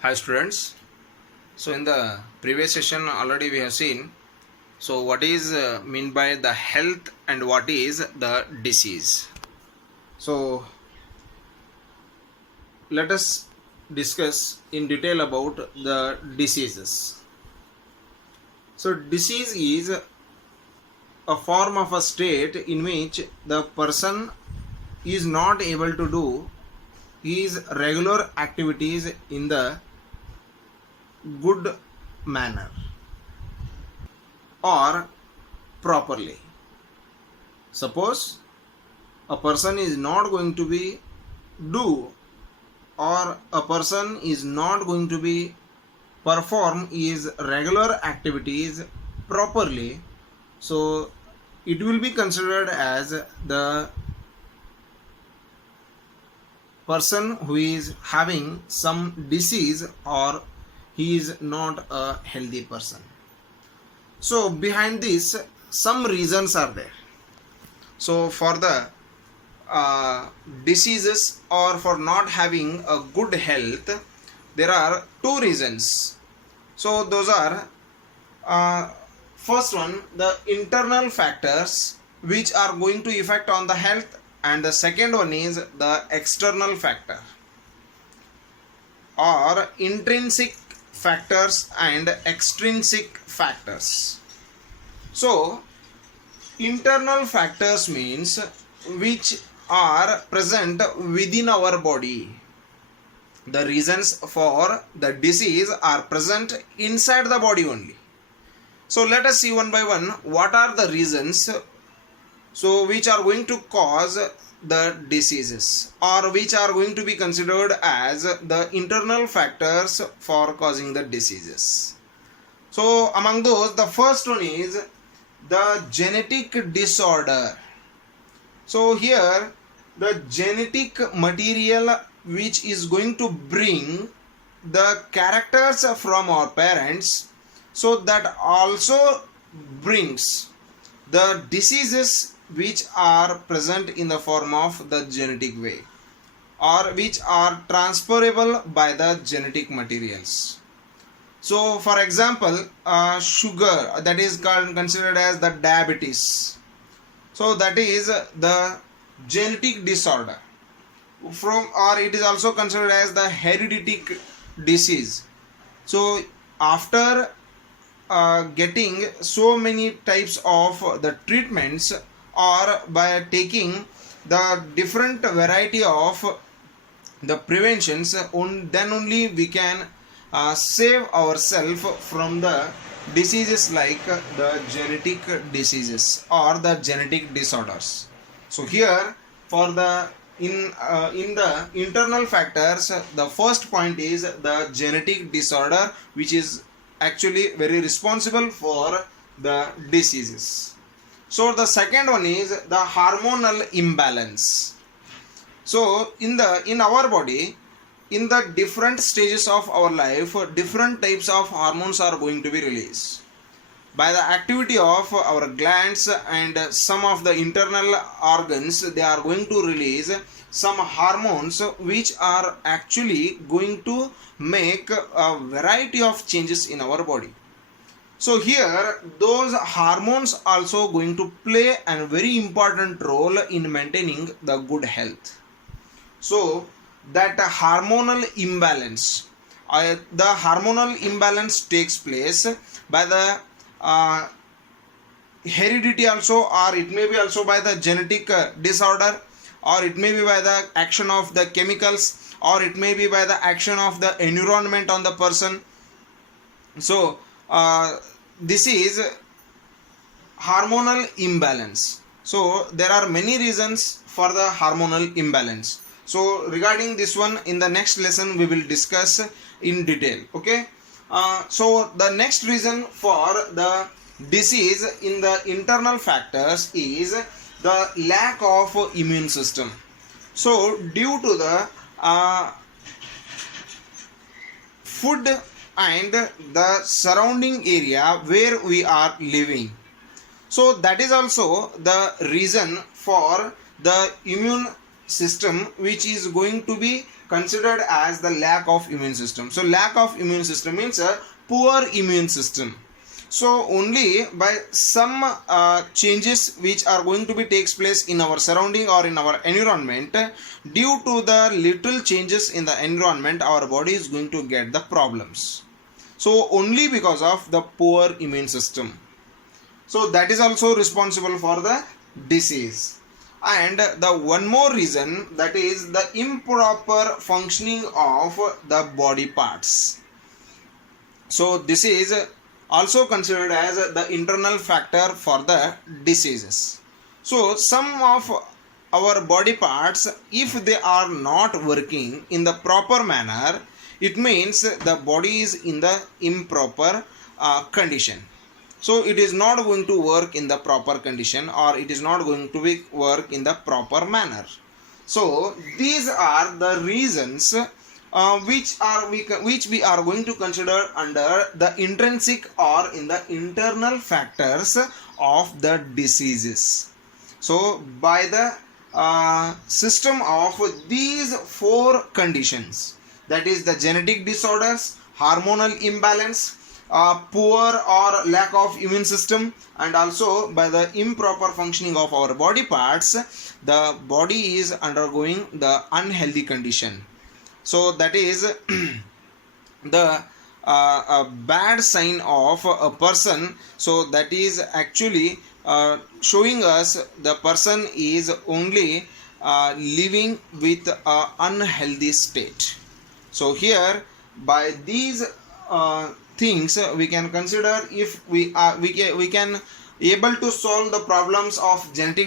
Hi students. So in the previous session already we have seen what is mean by the health and what is the disease. So let us discuss in detail about the diseases. So disease is a form of a state in which the person is not able to do his regular activities in the good manner or properly. Suppose a person is not going to be do or a person is not going to be perform his regular activities properly, so it will be considered as the person who is having some disease or he is not a healthy person. So behind this some reasons are there. So for the diseases or for not having a good health, there are two reasons. So those are first one, the internal factors which are going to affect on the health, and the second one is the external factor or intrinsic factors and extrinsic factors. So internal factors means which are present within our body. The reasons for the disease are present inside the body only. So let us see one by one what are the reasons which are going to cause the diseases or which are going to be considered as the internal factors for causing the diseases. So among those, the first one is the genetic disorder. So here the genetic material which is going to bring the characters from our parents, so that also brings the diseases which are present in the form of the genetic way or which are transferable by the genetic materials. So for example, sugar, that is considered as the diabetes. So that is the genetic disorder or it is also considered as the hereditary disease. So after getting so many types of the treatments or by taking the different variety of the preventions, then only we can save ourselves from the diseases like the genetic diseases or the genetic disorders. So here for the in the internal factors, the first point is the genetic disorder, which is actually very responsible for the diseases. So the second one is the hormonal imbalance. So in our body, in the different stages of our life, different types of hormones are going to be released by the activity of our glands and some of the internal organs. They are going to release some hormones which are actually going to make a variety of changes in our body. So here those hormones also going to play a very important role in maintaining the good health. So that hormonal imbalance, the hormonal imbalance takes place by the heredity also, or it may be also by the genetic disorder, or it may be by the action of the chemicals, or it may be by the action of the environment on the person. So this is hormonal imbalance. So there are many reasons for the hormonal imbalance. So regarding this one, in the next lesson we will discuss in detail. Okay. So the next reason for the disease in the internal factors is the lack of immune system. So due to the food and the surrounding area where we are living, so that is also the reason for the immune system which is going to be considered as the lack of immune system. So lack of immune system means a poor immune system. So only by some changes which are going to be takes place in our surrounding or in our environment, due to the little changes in the environment, our body is going to get the problems. So only because of the poor immune system. So that is also responsible for the disease. And the one more reason, that is the improper functioning of the body parts. So this is also considered as the internal factor for the diseases. So some of our body parts, if they are not working in the proper manner, it means the body is in the improper condition. So it is not going to work in the proper condition, or it is not going to work in the proper manner. So these are the reasons which we are going to consider under the intrinsic or in the internal factors of the diseases. So by the system of these four conditions, that is the genetic disorders, hormonal imbalance, poor or lack of immune system, and also by the improper functioning of our body parts, the body is undergoing the unhealthy condition. So that is the bad sign of a person. So that is actually showing us the person is only living with an unhealthy state. So here by these things we can consider if we can able to solve the problems of genetic